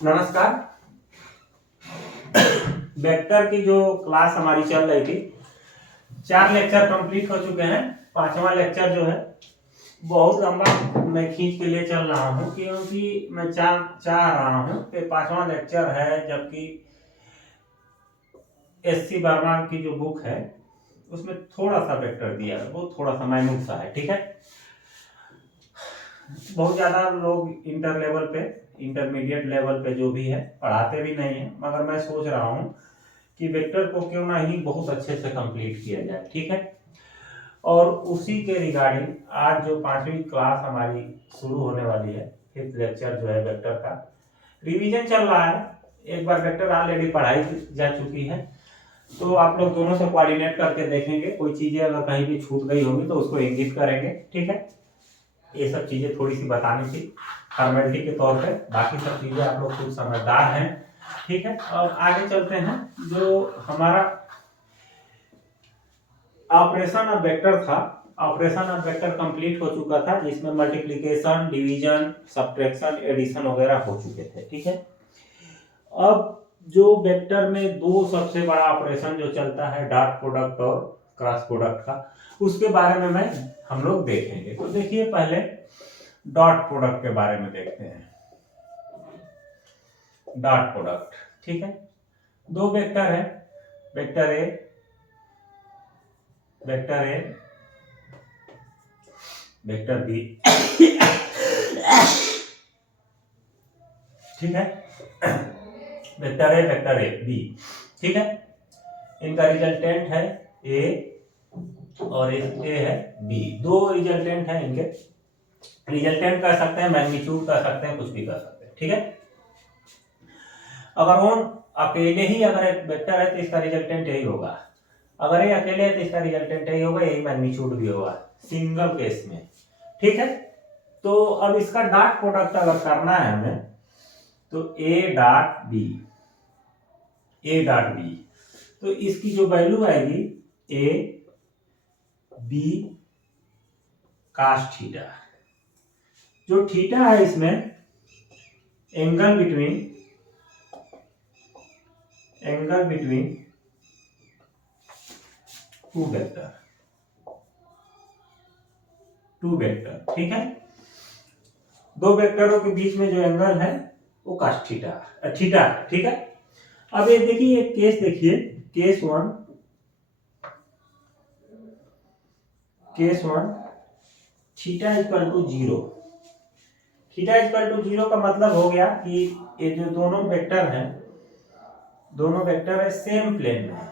नमस्कार। वेक्टर की जो क्लास हमारी चल रही थी, 4 लेक्चर कंप्लीट हो चुके हैं। 5वां लेक्चर जो है बहुत लंबा मैं खींच के लिए चल रहा हूँ, क्योंकि मैं चाह रहा हूँ कि 5वां लेक्चर है, जबकि एससी वर्मा की जो बुक है उसमें थोड़ा सा वेक्टर दिया है, वो थोड़ा सा माइन्यूट सा है। ठीक है, बहुत ज़्यादा लोग इंटर लेवल पे, इंटरमीडिएट लेवल पे जो भी है पढ़ाते भी नहीं है, मगर मैं सोच रहा हूँ कि वेक्टर को क्यों ना ही बहुत अच्छे से कंप्लीट किया जाए। ठीक है, और उसी के रिगार्डिंग आज जो 5वीं क्लास हमारी शुरू होने वाली है, 5th लेक्चर जो है वेक्टर का रिवीजन चल रहा है। एक बार वेक्टर ऑलरेडी पढ़ाई जा चुकी है, तो आप लोग दोनों से कोऑर्डिनेट करके देखेंगे, कोई चीज़ें अगर कहीं भी छूट गई होगी तो उसको इंगित करेंगे। ठीक है, ये सब चीज़ें थोड़ी सी बतानी थी फॉर्मेलिटी के तौर पे, बाकी सब चीज़ें आप लोग खुद समझदार हैं। ठीक है, और आगे चलते हैं। जो हमारा ऑपरेशन ऑफ वेक्टर था, ऑपरेशन ऑफ वेक्टर कंप्लीट हो चुका था, जिसमें मल्टीप्लिकेशन, डिवीजन, सब्ट्रैक्शन, एडिशन वगैरह हो चुके थे। ठीक है, अब जो वेक्टर में दो सबसे बड़ा ऑपरेशन जो चलता है, डॉट प्रोडक्ट और क्रॉस प्रोडक्ट का, उसके बारे में हम लोग देखेंगे। तो देखिए, पहले डॉट प्रोडक्ट के बारे में देखते हैं। डॉट प्रोडक्ट, ठीक है, दो वेक्टर है, vector A, vector A, vector B. ठीक है, वेक्टर ए बी। ठीक है, इनका रिजल्टेंट है ए और ए है बी। दो रिजल्टेंट है इनके, रिजल्टेंट कर सकते हैं, मैग्नीट्यूड कर सकते हैं, कुछ भी कर सकते हैं। ठीक है, अगर वो अकेले ही अगर एक वेक्टर है तो इसका रिजल्टेंट यही होगा, अगर ये अकेले है तो इसका रिजल्टेंट यही होगा, यही मैग्नीट्यूड भी होगा सिंगल केस में। ठीक है, तो अब इसका डॉट प्रोडक्ट अगर करना है हमें, तो A dot B, A dot B, तो इसकी जो वैल्यू आएगी ए बी कास थीटा। जो थीटा है इसमें एंगल बिटवीन टू वेक्टर। ठीक है, दो वेक्टरों के बीच में जो एंगल है वो कास थीटा है। ठीक है, अब ये देखिए, एक केस देखिए, case one theta equal to 0। Theta equal to 0 का मतलब हो गया कि ये जो दोनों वेक्टर हैं, दोनों वेक्टर है सेम प्लेन में है।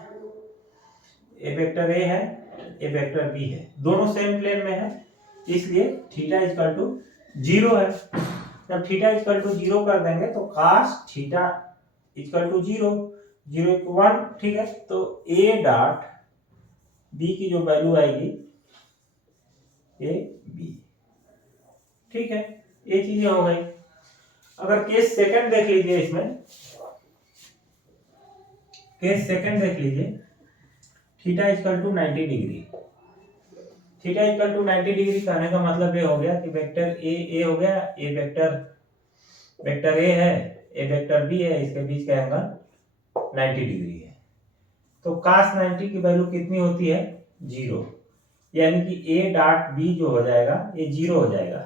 ए वेक्टर ए है, ए वेक्टर बी है, दोनों सेम प्लेन में है, इसलिए थीटा इक्वल टू 0 है। जब थीटा इक्वल टू 0 कर देंगे तो cos theta equal to 0, 0 equal 1। ठीक है, तो ए डॉट बी की जो वैल्यू आएगी ए बी। ठीक है, ये चीजें हो गई। अगर केस सेकंड देख लीजिए, इसमें केस सेकंड देख लीजिए, theta equal to 90 degree. Theta equal to 90 degree कहने का मतलब ये हो गया कि वेक्टर ए हो गया, ए वेक्टर ए है, ए वेक्टर बी है, इसके बीच का एंगल 90 डिग्री है। तो cos 90 की वैल्यू कितनी होती है? 0, यानी कि ए डॉट बी जो हो जाएगा ये 0 हो जाएगा।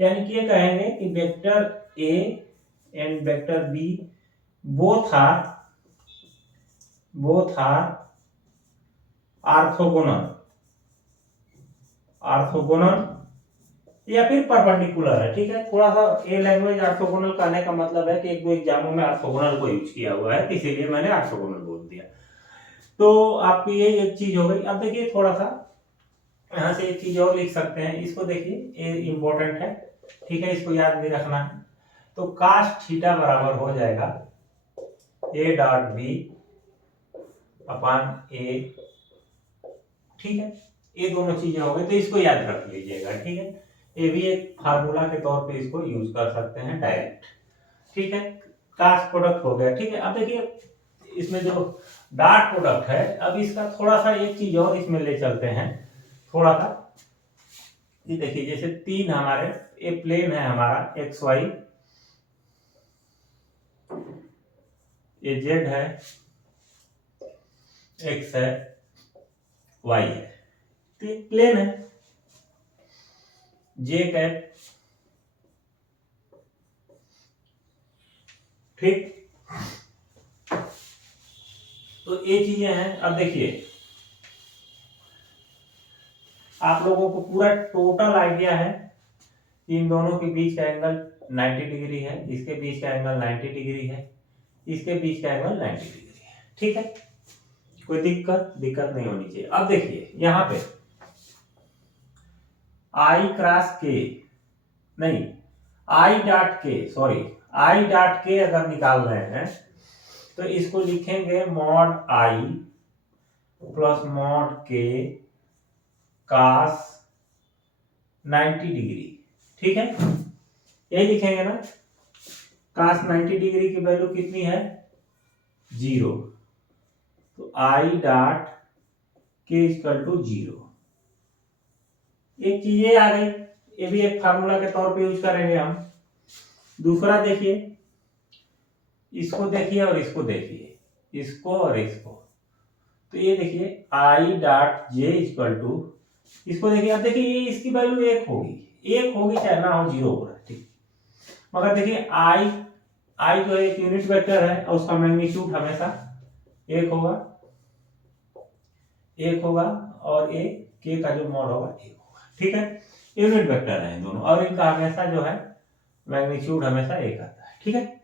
यानी कि ये कहेंगे कि vector A and vector B both are orthogonal या फिर परपेंडिकुलर है। ठीक है, थोड़ा सा ए लैंग्वेज ऑर्थोगोनल कहने का मतलब है कि एक दो एग्जामों में ऑर्थोगोनल को यूज किया हुआ है, इसीलिए मैंने ऑर्थोगोनल बोल दिया। तो आपकी ये एक चीज हो गई। अब देखिए, थोड़ा सा यहाँ से एक चीज और लिख सकते हैं, इसको देखिए, ए इंपॉर्टेंट है। ठीक है, इसको याद भी रखना है। तो cos थीटा बराबर हो जाएगा ए डॉट बी अपॉन ए। ठीक है, ये दोनों चीजें हो गई, तो इसको याद रख लीजिएगा। ठीक है, ये भी एक फार्मूला के तौर पे इसको यूज कर सकते हैं डायरेक्ट। ठीक है, क्रॉस प्रोडक्ट हो गया। ठीक है, अब देखिए, इसमें जो डॉट प्रोडक्ट है, अब इसका थोड़ा सा एक चीज और इसमें ले चलते हैं थोड़ा सा। ये देखिए, जैसे तीन हमारे ये प्लेन है हमारा एक्स वाई, ये जेड है, एक्स है, वाई है, तो ये प्लेन है। जे कैप, ठीक। तो ये चीजें हैं। अब देखिए आप लोगों को पूरा टोटल आइडिया है कि इन दोनों के बीच का एंगल 90 डिग्री है, इसके बीच का एंगल 90 डिग्री है, इसके बीच का एंगल 90 डिग्री है, ठीक है। कोई दिक्कत नहीं होनी चाहिए। अब देखिए यहां पे आई क्रॉस के, नहीं आई डॉट के, सॉरी आई डॉट के अगर निकाल रहे हैं तो इसको लिखेंगे मॉड आई प्लस मॉड के कास 90 डिग्री, ठीक है। यही लिखेंगे ना, कास 90 डिग्री की वैल्यू कितनी है 0, तो आई डॉट के इक्वल टू 0। एक चीज ये आ गई, ये भी एक फार्मूला के तौर पे यूज करेंगे हम। दूसरा देखिए, इसको देखिए और इसको देखिए, इसको और इसको, तो ये देखिए I dot J equal to, इसको देखिए, अब देखिए ये इसकी वैल्यू 1 होगी चाहे ना हो 0 होगा, ठीक। मगर देखिए आई जो है एक यूनिट वेक्टर है और उसका मैग्नीट्यूड हमेशा 1 होगा और ए के का जो मॉड होगा 1 होगा, ठीक है। यूनिट वेक्टर है इन दोनों और इनका हमेशा जो है मैग्नीट्यूड हमेशा 1 आता है, ठीक है।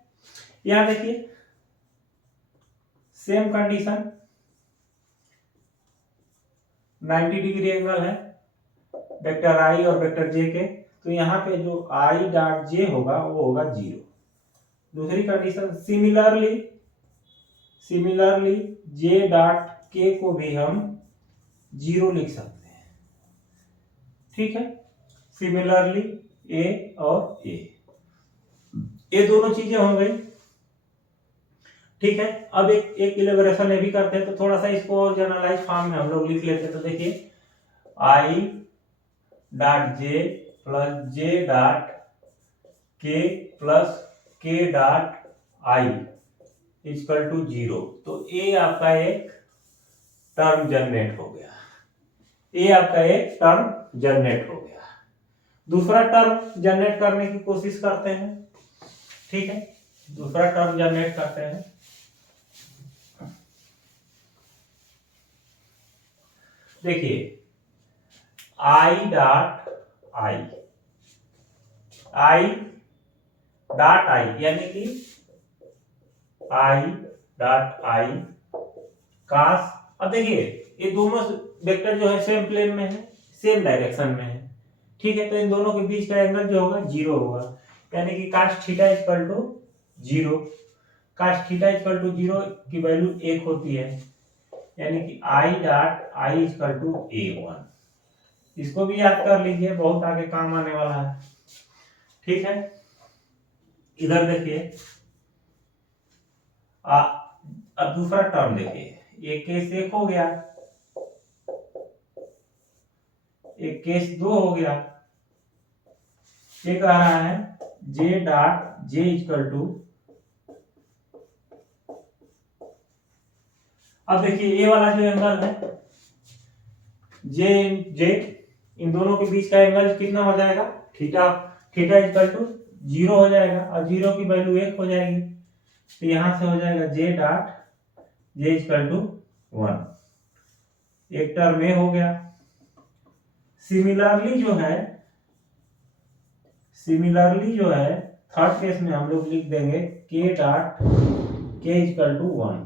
यहां देखिए सेम कंडीशन, 90 डिग्री एंगल है वेक्टर आई और वेक्टर जे के, तो यहाँ पे जो आई डॉट जे होगा वो होगा 0। दूसरी कंडीशन सिमिलरली जे डॉट के को भी हम 0 लिख सकते हैं, ठीक है। सिमिलरली ए और ए, ये दोनों चीजें हो गई, ठीक है। अब एक इलेबोरेशन ये भी करते हैं, तो थोड़ा सा इसको और जनरलाइज फॉर्म में हम लोग लिख लेते हैं। तो देखिए I dot J plus J dot के प्लस के डॉट आई इक्वल टू 0, तो ए आपका एक टर्म जनरेट हो गया, ए आपका एक टर्म जनरेट हो गया। दूसरा टर्म जनरेट करने की कोशिश करते हैं, ठीक है। दूसरा टर्म जनरेट करते हैं, देखिए आई डॉट आई यानी कि आई डॉट आई कास, अब देखिए ये दोनों वेक्टर जो है सेम प्लेन में है, सेम डायरेक्शन में है, ठीक है। तो इन दोनों के बीच का एंगल जो होगा 0 होगा, यानी कि cos theta equal to 0, cos theta equal to 0 की वैल्यू 1 होती है, यानी कि I dot I equal to A1। इसको भी याद कर लीजिए, बहुत आगे काम आने वाला है, ठीक है। इधर देखिए अब दूसरा टर्म देखिए, ये केस 1 हो गया, एक केस 2 हो गया। ये कह रहा है J dot J equal to, अब देखिए ये वाला जो एंगल है जे इन दोनों के बीच का एंगल कितना हो जाएगा थीटा इक्वल टू 0 हो जाएगा और 0 की वैल्यू 1 हो जाएगी, तो यहां से हो जाएगा J dot J equal to 1, एक टर्म ए हो गया। सिमिलरली जो है थर्ड केस में हम लोग लिख देंगे के डॉट के इक्वल टू 1,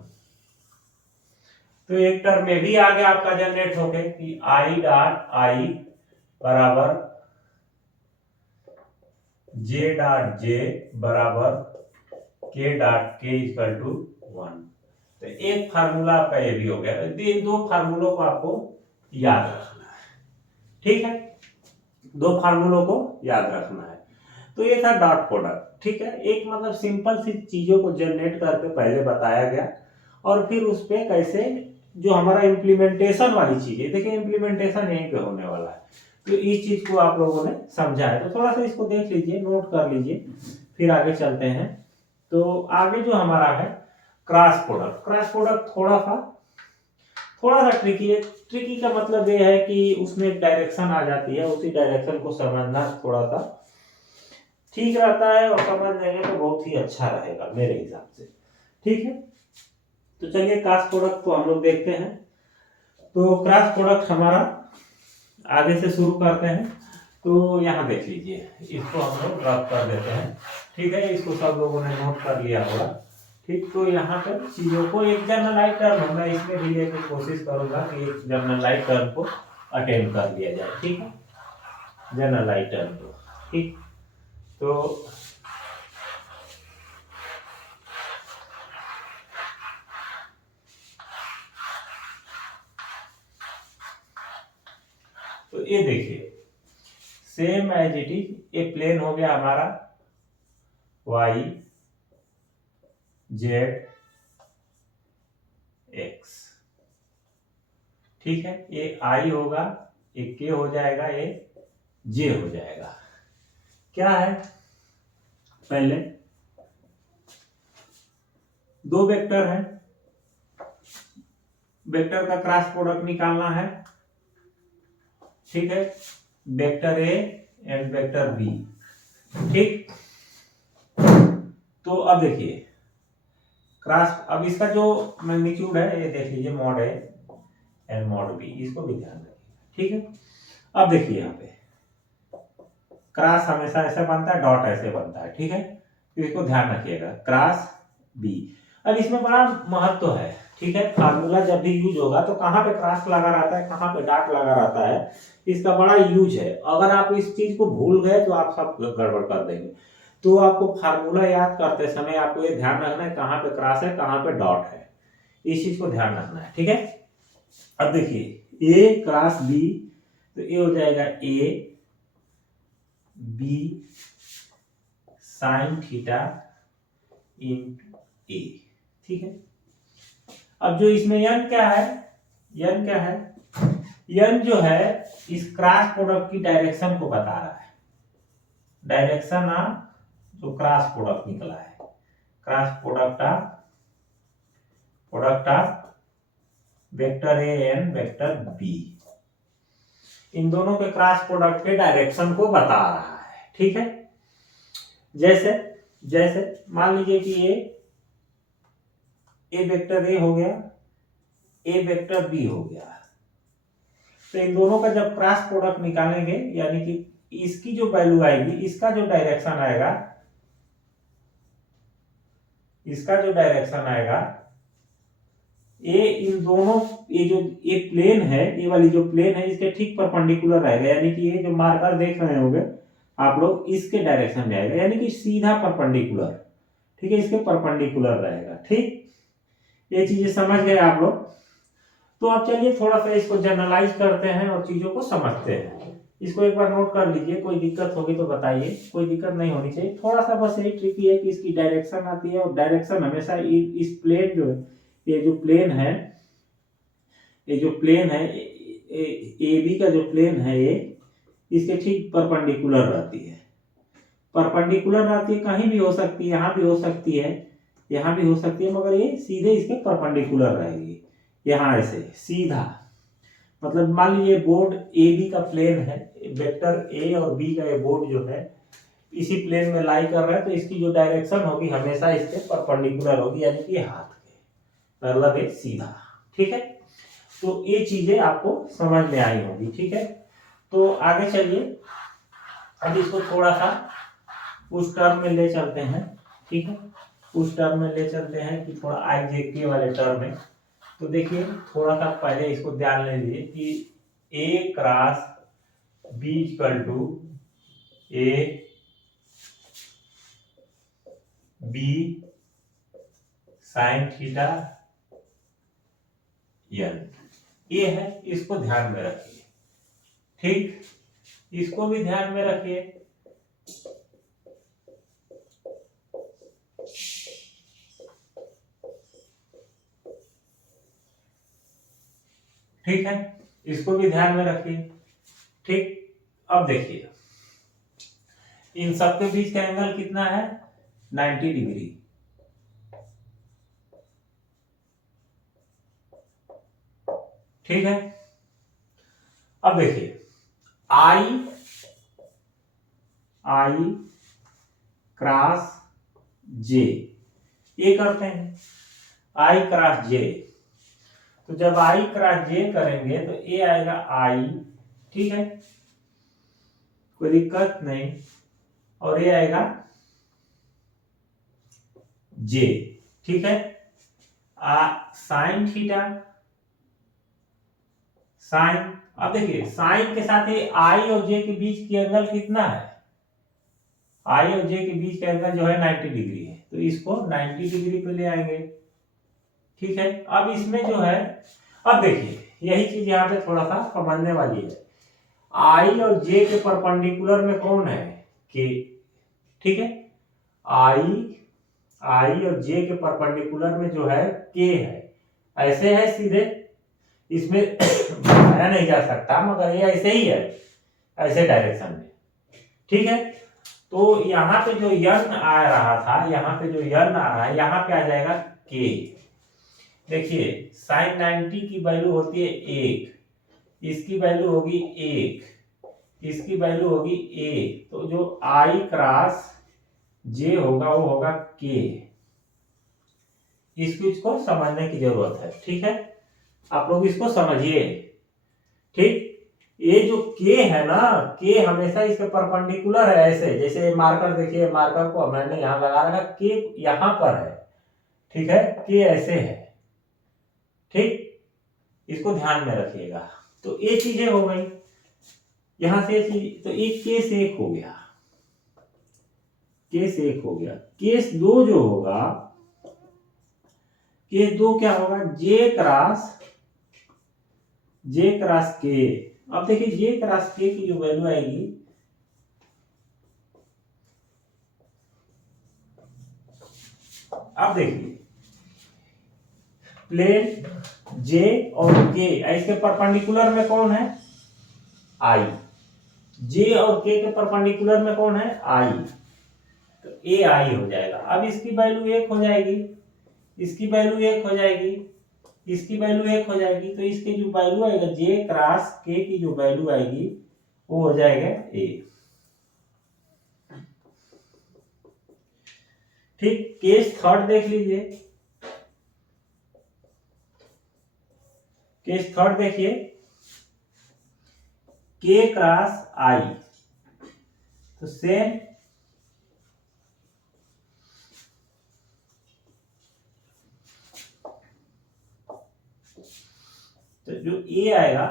तो एक टर्म में भी आगे आपका जनरेट हो गए कि आई डॉट आई बराबर जे डॉट जे बराबर के डॉट के इक्वल टू 1। तो एक फार्मूला आपका ये भी हो गया। ये दो फार्मूलों को आपको याद रखना है, ठीक है, दो फार्मूलों को याद रखना है। तो ये था डॉट प्रोडक्ट, ठीक है। एक मतलब सिंपल सी चीजों को जनरेट करके पहले बताया गया और फिर उस पे कैसे जो हमारा इम्प्लीमेंटेशन वाली चीज है, देखिए इम्प्लीमेंटेशन यहीं पे होने वाला है, तो इस चीज को आप लोगों ने समझा है। तो थोड़ा सा इसको देख लीजिए, नोट कर लीजिए, फिर आगे चलते हैं। तो आगे जो हमारा है क्रॉस प्रोडक्ट थोड़ा सा ट्रिकी है। ट्रिकी का मतलब ये है कि उसमें एक डायरेक्शन आ जाती है, उसी डायरेक्शन को समझना थोड़ा सा ठीक रहता है, और समझ लेंगे तो बहुत ही अच्छा रहेगा मेरे हिसाब से। ठीक है, तो चलिए क्रॉस प्रोडक्ट को हम लोग देखते हैं। तो क्रॉस प्रोडक्ट हमारा आगे से शुरू करते हैं। तो यहाँ देख लीजिए, इसको हम लोग रब कर देते हैं। ठीक है, इसको सब लोगों ने नोट कर लिया होगा। ठीक, तो यहाँ पर चीज़ों को एक जनरलाइज टर्म मैं इसमें भी लेने की कोशिश करूँगा कि एक जनरलाइज टर्म को अटेंड कर लिया जाए। ठीक है, जनरलाइज टर्म को। ठीक, तो ये देखिए, सेम एज इट इज, ये प्लेन हो गया हमारा y z x। ठीक है, ये i होगा, ये k हो जाएगा, ये j हो जाएगा। क्या है, पहले दो वेक्टर है, वेक्टर का क्रॉस प्रोडक्ट निकालना है। ठीक है, vector A and vector B. ठीक, तो अब देखिए क्रॉस, अब इसका जो मैग्नीट्यूड है ये देख लीजिए, mod A and mod B, इसको भी ध्यान रखिए। ठीक है, अब देखिए यहाँ पे क्रॉस हमेशा ऐसे बनता है, डॉट ऐसे बनता है। ठीक है, तो इसको ध्यान रखिएगा, क्रॉस बी। अब इसमें बड़ा महत्व है। ठीक है, फार्मूला जब भी यूज होगा तो कहाँ पे क्रॉस लगा रहता है, कहाँ पे डॉट लगा रहता है, इसका बड़ा यूज है। अगर आप इस चीज को भूल गए तो आप सब गड़बड़ कर देंगे। तो आपको फार्मूला याद करते समय आपको ये ध्यान रखना है कहाँ पे क्रॉस है, कहाँ पे डॉट है, इस चीज को ध्यान रखना है। ठीक है, अब देखिए ए क्रॉस बी, तो ये हो जाएगा ए बी साइन थीटा इन ए। ठीक है, अब जो इसमें यन क्या है, यन क्या है, यन जो है इस क्रॉस प्रोडक्ट की डायरेक्शन को बता रहा है। डायरेक्शन ऑफ जो क्रॉस प्रोडक्ट निकला है, cross product of vector A and vector B, इन दोनों के क्रॉस प्रोडक्ट के डायरेक्शन को बता रहा है। ठीक है, जैसे जैसे मान लीजिए कि ए वेक्टर ए हो गया, ए वेक्टर बी हो गया, तो इन दोनों का जब क्रॉस प्रोडक्ट निकालेंगे, यानी कि इसकी जो वैल्यू आएगी, इसका जो डायरेक्शन आएगा, इसका जो डायरेक्शन आएगा, ये इन दोनों, ये जो ये प्लेन है, ये वाली जो प्लेन है इसके ठीक परपेंडिकुलर रहेगा। यानी कि ये जो मार्कर देख रहे होंगे आप लोग, इसके डायरेक्शन में आएगा, यानी कि सीधा परपेंडिकुलर। ठीक है, इसके परपेंडिकुलर रहेगा। ठीक, ये चीजें समझ गए आप लोग। तो अब चलिए थोड़ा सा इसको जनरलाइज करते हैं और चीजों को समझते हैं। इसको एक बार नोट कर लीजिए, कोई दिक्कत होगी तो बताइए, कोई दिक्कत नहीं होनी चाहिए। थोड़ा सा बस यही ट्रिकी है कि इसकी डायरेक्शन आती है, और डायरेक्शन हमेशा इस प्लेन जो, ये जो प्लेन है, ये जो प्लेन है ए बी का जो प्लेन है, ये इसके ठीक परपेंडिकुलर रहती है। परपेंडिकुलर रहती है, कहीं भी हो सकती है, यहाँ भी हो सकती है, यहाँ भी हो सकती है, मगर ये सीधे इसके परपेंडिकुलर रहेगी। यहाँ ऐसे सीधा, मतलब मान लीजिए बोर्ड ए बी का प्लेन है, वेक्टर ए और बी का ये बोर्ड जो है इसी प्लेन में लाई कर रहा है, तो इसकी जो डायरेक्शन होगी हमेशा इसके परपेंडिकुलर होगी, यानी कि हाथ के मतलब एक सीधा। ठीक है, तो ये चीजें आपको समझ में आई होगी। ठीक है, तो आगे चलिए, अब इसको थोड़ा सा उस टर्म में ले चलते हैं। ठीक है, उस टर्म में ले चलते हैं कि थोड़ा आई जे के वाले टर्म में। तो देखिए थोड़ा सा पहले इसको ध्यान ले लीजिए कि A cross B equal to A B sine theta N, ये है, इसको ध्यान में रखिए। ठीक, इसको भी ध्यान में रखिए। ठीक है, इसको भी ध्यान में रखिए। ठीक, अब देखिए इन सबके बीच का एंगल कितना है, 90 डिग्री। ठीक है। अब देखिए आई क्रॉस जे, ये करते हैं आई क्रॉस जे। तो जब आई क्रॉस जे करेंगे तो ये आएगा आई, ठीक है, कोई दिक्कत नहीं, और ये आएगा जे, ठीक है। साइन थीटा, साइन, अब देखिए साइन के साथ ये आई और जे के बीच की एंगल कितना है, आई और जे के बीच का एंगल जो है 90 डिग्री है, तो इसको 90 डिग्री पे ले आएंगे, ठीक है। अब इसमें जो है, अब देखिए यही चीज यहाँ पे थोड़ा सा समझने वाली है, आई और जे के परपेंडिकुलर में कौन है, के, ठीक है। आई और जे के परपेंडिकुलर में जो है के है, ऐसे है सीधे, इसमें बनाया नहीं जा सकता, मगर ये ऐसे ही है, ऐसे डायरेक्शन में, ठीक है। तो यहाँ पे जो यन आ रहा था, यहाँ पे जो यन आ रहा है, यहाँ पे आ जाएगा के। देखिए साइन 90 की वैल्यू होती है 1, इसकी वैल्यू होगी 1, इसकी वैल्यू होगी 1, तो जो आई क्रॉस जे होगा वो होगा के। इसको समझने की जरूरत है, ठीक है, आप लोग इसको समझिए, ठीक। ये जो के है ना, के हमेशा इसके परपेंडिकुलर है, ऐसे जैसे मार्कर, देखिए मार्कर को मैंने यहाँ लगा रखा, के यहाँ पर है, ठीक है, के ऐसे है, ठीक, इसको ध्यान में रखिएगा। तो ये चीजें हो गई, यहां से चीज, तो एक केस एक हो गया, केस एक हो गया। केस दो जो होगा, केस दो क्या होगा, जे क्रॉस के। अब देखिए जे क्रॉस के की जो वैल्यू आएगी, अब देखिए प्लेन जे और के, इसके परपेंडिकुलर में कौन है, आई, जे और के के परपेंडिकुलर में कौन है, आई, तो ए आई हो जाएगा। अब इसकी वैल्यू 1 हो जाएगी, इसकी वैल्यू 1 हो जाएगी, इसकी वैल्यू 1 हो जाएगी, तो इसकी जो वैल्यू आएगा जे क्रॉस के की जो वैल्यू आएगी वो हो जाएगा ए, ठीक। केस थर्ड देख लीजिए, केस थर्ड देखिए, के क्रॉस आई, तो सेम, तो जो ए आएगा,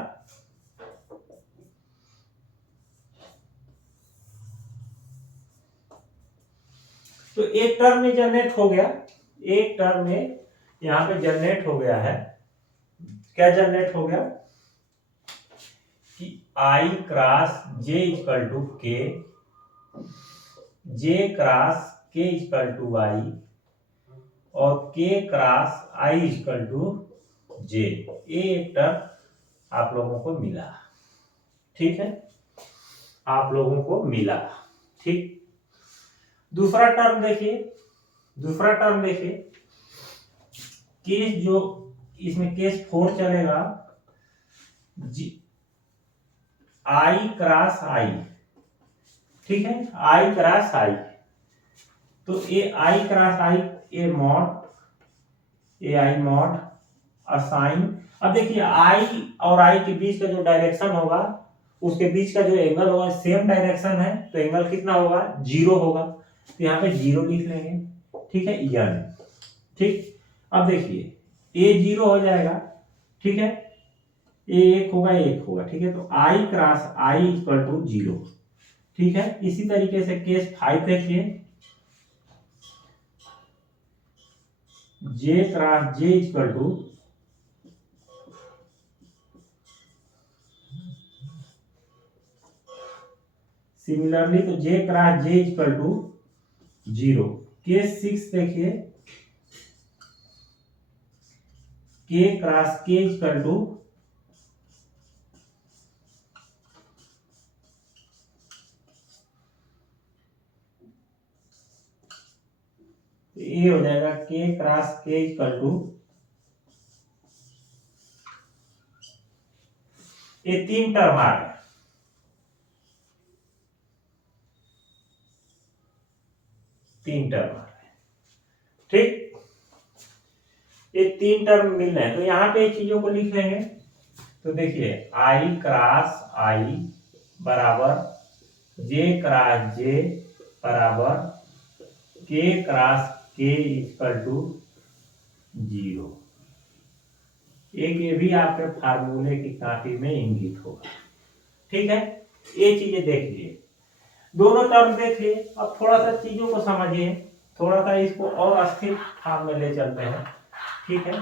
तो एक टर्म में जनरेट हो गया, एक टर्म में यहां पे जनरेट हो गया है, क्या जनरेट हो गया कि आई क्रॉस जे इक्वल टू के, J cross K equal to आई, और के क्रॉस आई इक्वल टू जे, ये एक टर्म आप लोगों को मिला, ठीक है, आप लोगों को मिला, ठीक। दूसरा टर्म देखिए, दूसरा टर्म देखिए, केस जो इसमें केस 4 चलेगा, आई क्रॉस आई, ठीक है, आई क्रॉस आई, तो ये आई cross I, A mod, A I mod assign. अब देखिए आई और आई के बीच का जो डायरेक्शन होगा, उसके बीच का जो एंगल होगा सेम डायरेक्शन है, तो एंगल कितना होगा, 0 होगा, तो यहाँ पे 0 लिख लेंगे, ठीक है, यन, ठीक। अब देखिए ए 0 हो जाएगा, ठीक है, ए 1 होगा, 1 होगा, ठीक है, तो I cross I equal to 0, ठीक है। इसी तरीके से केस 5 देखिए, J cross J equal to, similarly तो J cross J equal to 0। Case 6 देखिए, के क्रॉस के इक्वल टू, ये हो जाएगा के क्रॉस के इक्वल टू ये 3 टर्म आ गए, ठीक। ये 3 टर्म मिल रहे हैं, तो यहाँ पे चीजों को लिख लेंगे। तो देखिए आई क्रॉस आई बराबर जे क्रॉस जे बराबर के क्रॉस के इक्वल टू 0। एक ये भी आपके फार्मूले की कॉपी में इंगित होगा, ठीक है। ये चीजें देख लिए, दोनों टर्म देख लिए। अब थोड़ा सा चीजों को समझिए, थोड़ा सा इसको और अस्थिर फॉर्म में ले चलते हैं, ठीक है।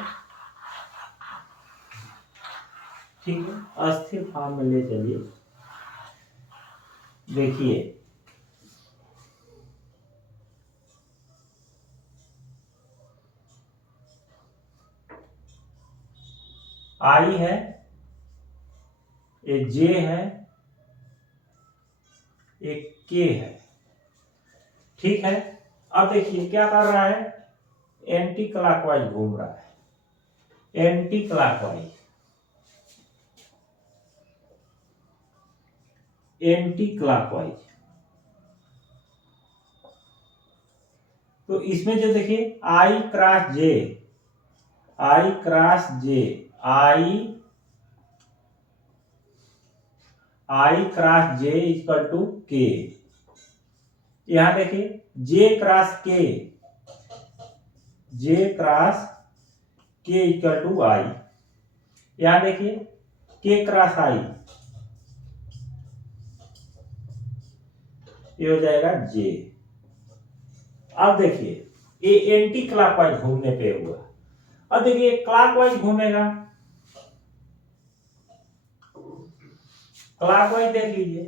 अस्थिर फॉर्म में ले चलिए। देखिए आई है, एक जे है, एक के है, ठीक है। अब देखिए क्या कर रहा है, एंटी क्लॉकवाइज घूम रहा है, एंटी क्लॉकवाइज, एंटी क्लॉकवाइज। तो इसमें जो देखिए I cross J, I cross J, I cross J equal to K. यहां देखिए J cross K, J cross K equal to I. यहां देखिए के क्रॉस आई, ये हो जाएगा जे। अब देखिए ये एंटी क्लॉकवाइज घूमने पे हुआ। अब देखिए क्लॉकवाइज घूमेगा, क्लॉकवाइज देख लीजिए,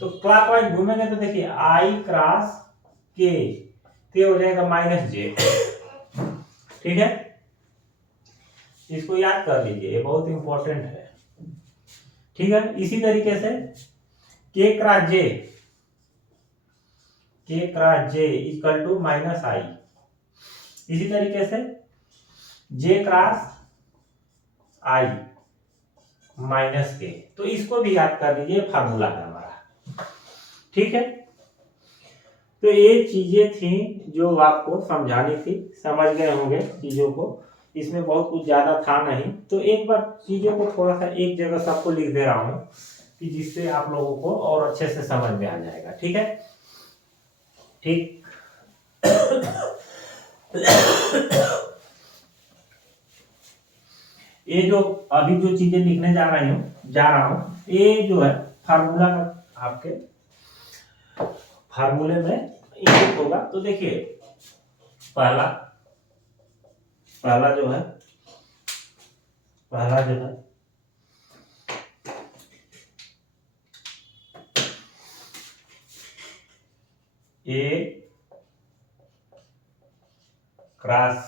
तो क्लॉकवाइज घूमेंगे तो देखिए आई क्रॉस के, तो हो जाएगा माइनस जे, ठीक है। इसको याद कर लीजिए, ये बहुत इंपॉर्टेंट है, ठीक है। इसी तरीके से के cross J, K cross J equal to minus I. इसी तरीके से जे क्रॉस आई माइनस के, तो इसको भी याद कर लीजिए, फार्मूला है हमारा, ठीक है। तो ये चीजें थी जो आपको समझानी थी, समझ गए होंगे चीजों को, इसमें बहुत कुछ ज्यादा था नहीं। तो एक बार चीजों को थोड़ा सा एक जगह सबको लिख दे रहा हूं कि जिससे आप लोगों को और अच्छे से समझ में आ जाएगा, ठीक है, ठीक। ये जो अभी जो चीजें लिखने जा रहा हूं, ये जो है फार्मूला का आपके फार्मूले में इंगित होगा। तो देखिए पहला जो है, A cross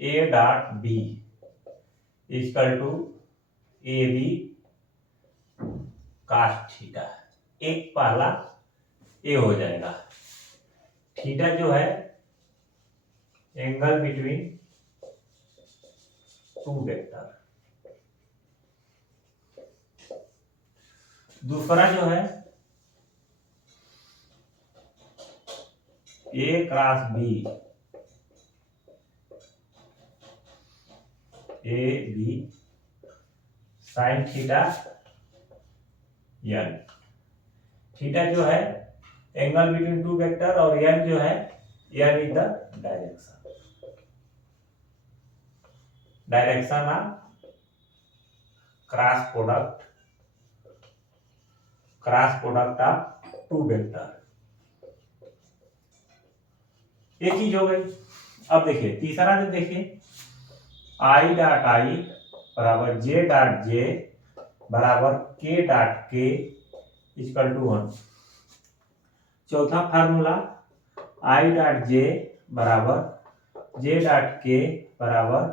A dot B equal to A B cos theta. एक पहला ए हो जाएगा, थीटा जो है एंगल बिटवीन टू वेक्टर। दूसरा जो है A cross B, A B sine theta N. Theta जो है एंगल बिटवीन टू वेक्टर और एन जो है N is the direction of cross product of two vector. ये चीज हो गई। अब देखिए तीसरा जो देखिए आई डॉट आई बराबर जे डॉट जे बराबर के डॉट के इक्वल टू 1। चौथा फार्मूला आई डॉट जे बराबर जे डॉट के बराबर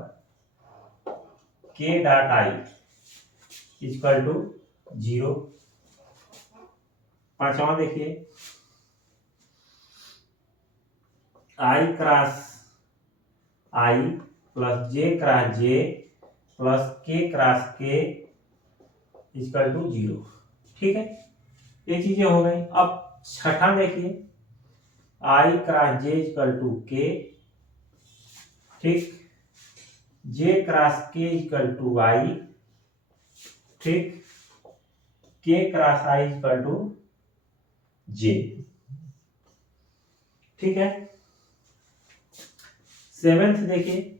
के डॉट आई इक्वल टू 0। पांचवा देखिए I cross I plus J cross J plus के क्रॉस के इक्वल टू 0। ठीक है, ये चीजें हो गई। अब छठा देखिए, I cross J equal to K, ठीक, J cross K equal to I, ठीक, K cross I equal to J. ठीक है, सेवेंथ देखिए,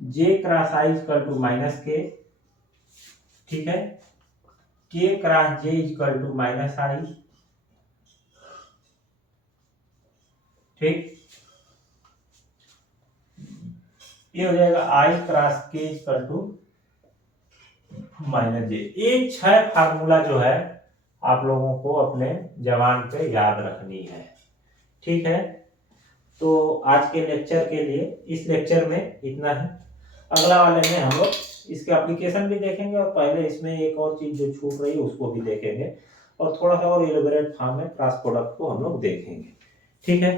J cross I equal to minus K, ठीक है, K cross J equal to minus I, ठीक, ये हो जाएगा I cross K equal to minus J. ये 6 फार्मूला जो है आप लोगों को अपने जबान पे याद रखनी है। ठीक है, तो आज के लेक्चर के लिए इस लेक्चर में इतना है। अगला वाले में हम लोग इसके एप्लीकेशन भी देखेंगे और पहले इसमें एक और चीज जो छूट रही है उसको भी देखेंगे और थोड़ा सा और इलेबोरेट फॉर्म में क्रॉस प्रोडक्ट को हम लोग देखेंगे। ठीक है।